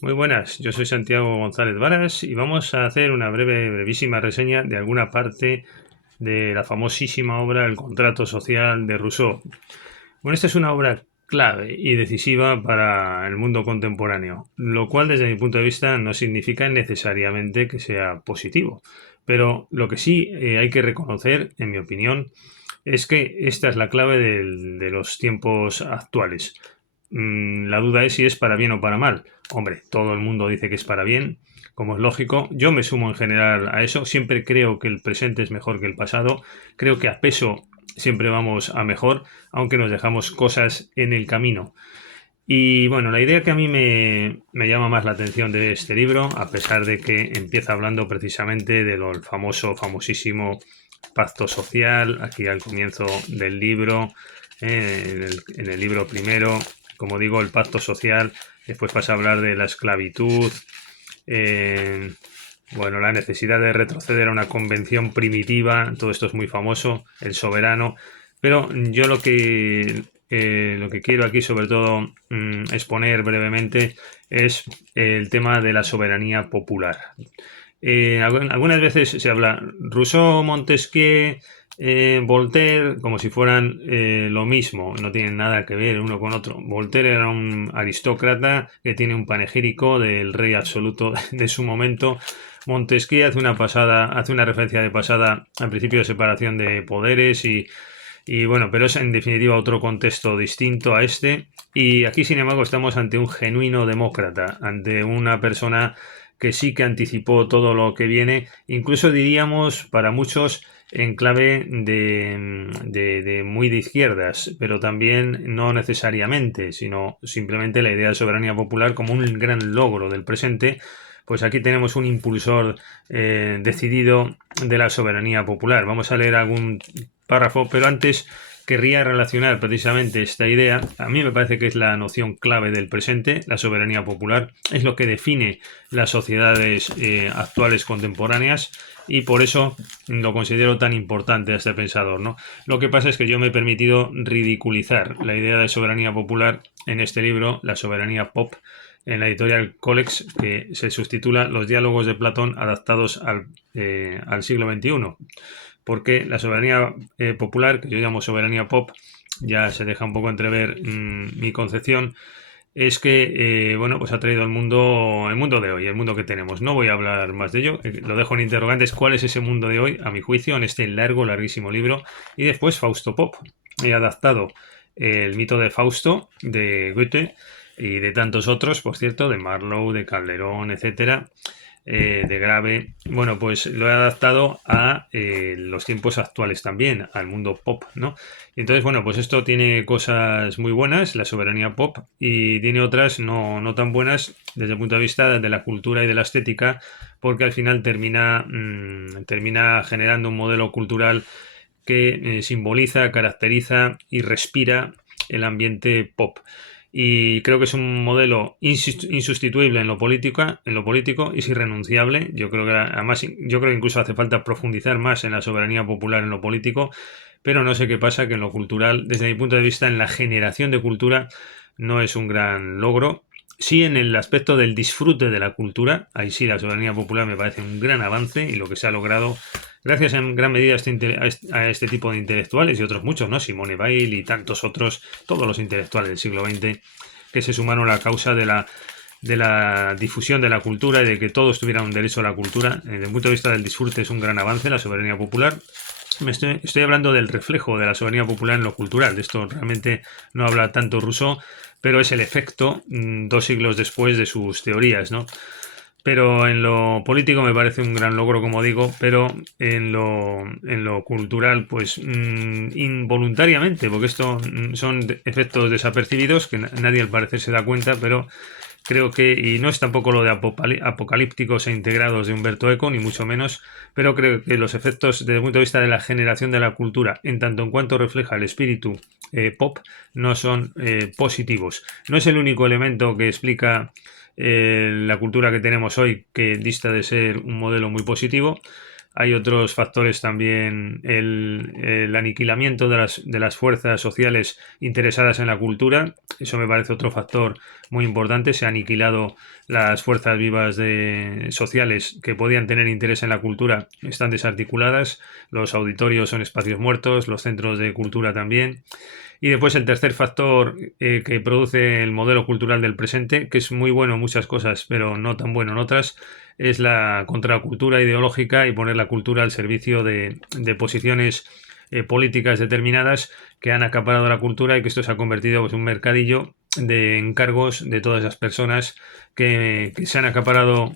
Muy buenas, yo soy Santiago González Varas y vamos a hacer una brevísima reseña de alguna parte de la famosísima obra El contrato social de Rousseau. Bueno, esta es una obra clave y decisiva para el mundo contemporáneo, lo cual desde mi punto de vista no significa necesariamente que sea positivo. Pero lo que sí hay que reconocer, en mi opinión, es que esta es la clave de los tiempos actuales. La duda es si es para bien o para mal. Hombre, todo el mundo dice que es para bien, como es lógico. Yo me sumo en general a eso. Siempre creo que el presente es mejor que el pasado. Creo que a peso siempre vamos a mejor, aunque nos dejamos cosas en el camino. Y bueno, la idea que a mí me llama más la atención de este libro, a pesar de que empieza hablando precisamente de lo famosísimo pacto social, aquí al comienzo del libro, en el libro primero, como digo, el pacto social, después pasa a hablar de la esclavitud, eh, bueno, la necesidad de retroceder a una convención primitiva, todo esto es muy famoso, el soberano, pero yo lo que quiero aquí sobre todo exponer brevemente es el tema de la soberanía popular. Algunas veces se habla Rousseau, Montesquieu, Voltaire, como si fueran lo mismo, no tienen nada que ver uno con otro. Voltaire era un aristócrata que tiene un panegírico del rey absoluto de su momento. Montesquieu hace una referencia de pasada al principio de separación de poderes y bueno, pero es en definitiva otro contexto distinto a este. Y aquí, sin embargo, estamos ante un genuino demócrata, ante una persona que sí que anticipó todo lo que viene, incluso diríamos para muchos en clave de muy de izquierdas, pero también no necesariamente, sino simplemente la idea de soberanía popular como un gran logro del presente. Pues aquí tenemos un impulsor decidido de la soberanía popular. Vamos a leer algún párrafo, pero antes querría relacionar precisamente esta idea. A mí me parece que es la noción clave del presente, la soberanía popular, es lo que define las sociedades actuales contemporáneas y por eso lo considero tan importante a este pensador, ¿no? Lo que pasa es que yo me he permitido ridiculizar la idea de soberanía popular en este libro, La soberanía pop, en la editorial Colex, que se subtitula Los diálogos de Platón adaptados al siglo XXI, porque la soberanía popular, que yo llamo soberanía pop, ya se deja un poco entrever mi concepción, es que bueno, pues ha traído el mundo de hoy, el mundo que tenemos. No voy a hablar más de ello, lo dejo en interrogantes. ¿Cuál es ese mundo de hoy? A mi juicio, en este larguísimo libro. Y después Fausto Pop. He adaptado el mito de Fausto de Goethe y de tantos otros, por cierto, de Marlowe, de Calderón, etcétera, de Grave. Bueno, pues lo he adaptado a los tiempos actuales también, al mundo pop, ¿no? Y entonces, bueno, pues esto tiene cosas muy buenas, la soberanía pop, y tiene otras no tan buenas desde el punto de vista de la cultura y de la estética, porque al final termina generando un modelo cultural que simboliza, caracteriza y respira el ambiente pop. Y creo que es un modelo insustituible en lo político y es irrenunciable. Yo creo que además, yo creo que incluso hace falta profundizar más en la soberanía popular en lo político, pero no sé qué pasa que en lo cultural, desde mi punto de vista, en la generación de cultura no es un gran logro. Sí, en el aspecto del disfrute de la cultura, ahí sí la soberanía popular me parece un gran avance y lo que se ha logrado gracias en gran medida a este tipo de intelectuales y otros muchos, ¿no? Simone Weil y tantos otros, todos los intelectuales del siglo XX que se sumaron a la causa de la difusión de la cultura y de que todos tuvieran un derecho a la cultura. Desde el punto de vista del disfrute es un gran avance la soberanía popular. Estoy hablando del reflejo de la soberanía popular en lo cultural. De esto realmente no habla tanto Rousseau, pero es el efecto 2 siglos después de sus teorías, ¿no? Pero en lo político me parece un gran logro, como digo, pero en lo cultural, pues involuntariamente, porque esto son efectos desapercibidos que nadie al parecer se da cuenta, pero creo que, y no es tampoco lo de apocalípticos e integrados de Humberto Eco, ni mucho menos, pero creo que los efectos desde el punto de vista de la generación de la cultura, en tanto en cuanto refleja el espíritu pop, no son positivos. No es el único elemento que explica la cultura que tenemos hoy, que dista de ser un modelo muy positivo. Hay otros factores también, el aniquilamiento de las fuerzas sociales interesadas en la cultura, eso me parece otro factor muy importante, se ha aniquilado las fuerzas vivas sociales que podían tener interés en la cultura están desarticuladas, los auditorios son espacios muertos, los centros de cultura también. Y después el tercer factor que produce el modelo cultural del presente, que es muy bueno en muchas cosas, pero no tan bueno en otras, es la contracultura ideológica y poner la cultura al servicio de posiciones políticas determinadas que han acaparado la cultura, y que esto se ha convertido en un mercadillo de encargos de todas esas personas que se han acaparado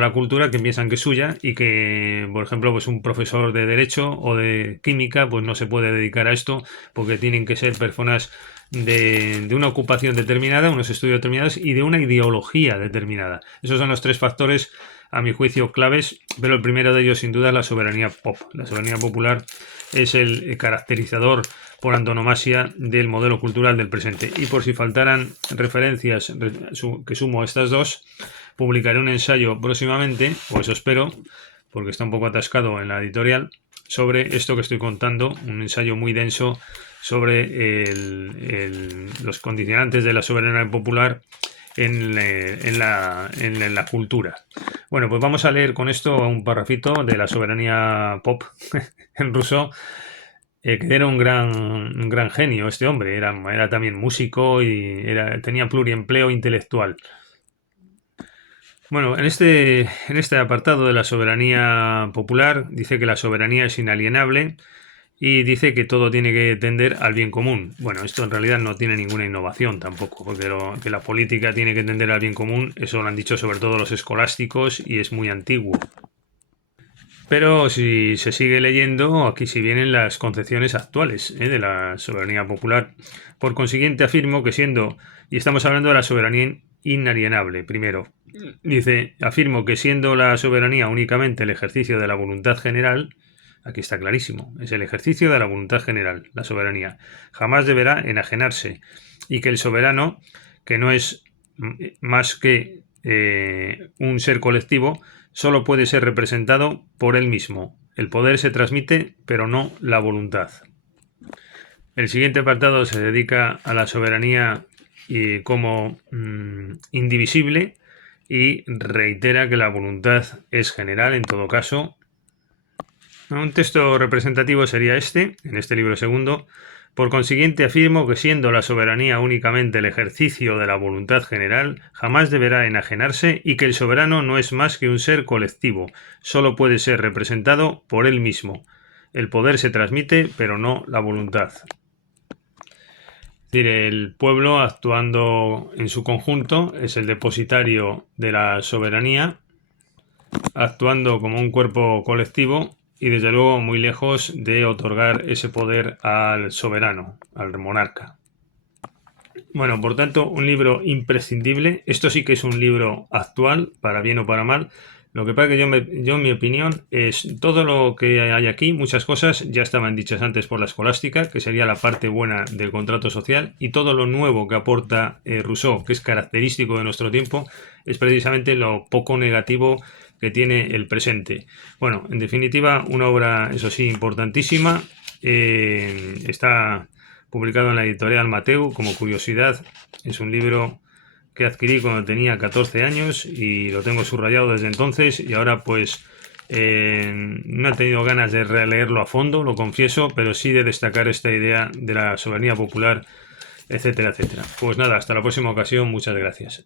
la cultura, que piensan que es suya, y que, por ejemplo, pues un profesor de derecho o de química pues no se puede dedicar a esto porque tienen que ser personas de una ocupación determinada, unos estudios determinados y de una ideología determinada. Esos son los tres factores, a mi juicio, claves, pero el primero de ellos sin duda es la soberanía pop. La soberanía popular es el caracterizador por antonomasia del modelo cultural del presente. Y por si faltaran referencias que sumo a estas dos, publicaré un ensayo próximamente, o eso espero, porque está un poco atascado en la editorial, sobre esto que estoy contando, un ensayo muy denso sobre los condicionantes de la soberanía popular en la cultura. Bueno, pues vamos a leer con esto un parrafito de la soberanía pop en Rousseau, que era un gran genio este hombre, era también músico y tenía pluriempleo intelectual. Bueno, en este apartado de la soberanía popular dice que la soberanía es inalienable y dice que todo tiene que tender al bien común. Bueno, esto en realidad no tiene ninguna innovación tampoco, porque que la política tiene que tender al bien común, eso lo han dicho sobre todo los escolásticos y es muy antiguo. Pero si se sigue leyendo, aquí sí vienen las concepciones actuales de la soberanía popular. Por consiguiente, afirmo que y estamos hablando de la soberanía inalienable, primero. Dice, afirmo que siendo la soberanía únicamente el ejercicio de la voluntad general, aquí está clarísimo, es el ejercicio de la voluntad general, la soberanía, jamás deberá enajenarse, y que el soberano, que no es más que un ser colectivo, solo puede ser representado por él mismo. El poder se transmite, pero no la voluntad. El siguiente apartado se dedica a la soberanía como indivisible, y reitera que la voluntad es general en todo caso. Un texto representativo sería en este libro segundo. Por consiguiente, afirmo que siendo la soberanía únicamente el ejercicio de la voluntad general, jamás deberá enajenarse, y que el soberano no es más que un ser colectivo, solo puede ser representado por él mismo. El poder se transmite, pero no la voluntad. Es decir, el pueblo, actuando en su conjunto, es el depositario de la soberanía, actuando como un cuerpo colectivo, y desde luego muy lejos de otorgar ese poder al soberano, al monarca. Bueno, por tanto, un libro imprescindible. Esto sí que es un libro actual, para bien o para mal. Lo que pasa que yo mi opinión es todo lo que hay aquí, muchas cosas ya estaban dichas antes por la escolástica, que sería la parte buena del contrato social, y todo lo nuevo que aporta Rousseau, que es característico de nuestro tiempo, es precisamente lo poco negativo que tiene el presente. Bueno, en definitiva, una obra, eso sí, importantísima. Está publicado en la editorial Mateu como curiosidad. Es un libro que adquirí cuando tenía 14 años y lo tengo subrayado desde entonces, y ahora pues no he tenido ganas de releerlo a fondo, lo confieso, pero sí de destacar esta idea de la soberanía popular, etcétera, etcétera. Pues nada, hasta la próxima ocasión, muchas gracias.